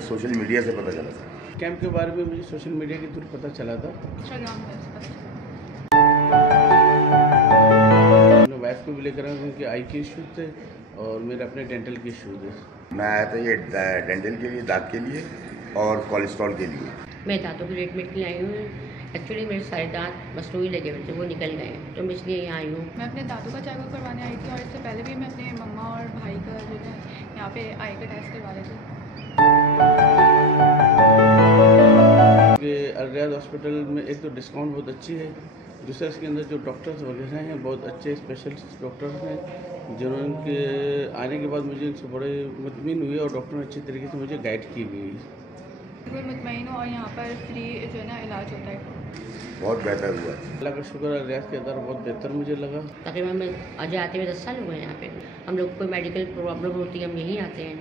Social media से पता चला था। कैंप के बारे में मुझे सोशल मीडिया के थ्रू पता चला था। इंस्टाग्राम पे पता चला। अपने वाइफ को भी लेकर आया, उनके आई के इशू थे और मेरे अपने डेंटल के इशू थे। मैं आया था ये डेंटल के लिए, दांत के लिए और कोलेस्ट्रॉल के लिए। मैं दांतों की ट्रीटमेंट के लिए आई हूँ। एक्चुअली मेरे सारे दांत मसनूई लगे हुए थे, वो निकल गए हैं, तो मैं इसलिए यहाँ आई हूँ। मैं अपने दांतों का चेकअप करवाने आई थी और इससे पहले भी मैं अपने मम्मा और भाई का जो है यहाँ पे आई का टेस्ट करवा रहे थे। अल-रियाद हॉस्पिटल में एक तो डिस्काउंट बहुत अच्छी है, दूसरा इसके अंदर जो डॉक्टर्स वगैरह हैं बहुत अच्छे स्पेशलिस्ट डॉक्टर्स हैं, जिन्होंने आने के बाद मुझे इनसे बड़े मुतमिन हुए और डॉक्टर ने अच्छी तरीके से मुझे गाइड की गई। बिल्कुल मुतमईन हूँ और यहाँ पर फ्री जो है ना इलाज होता है। बहुत बेहतर हुआ। अल्लाह का शुक्र है, रियाज के अंदर बहुत बेहतर मुझे लगा। तकरीबन मैं आज आते हुए 10 साल हुए हैं यहाँ पे। हम लोग को कोई मेडिकल प्रॉब्लम होती है हम यहीं आते हैं।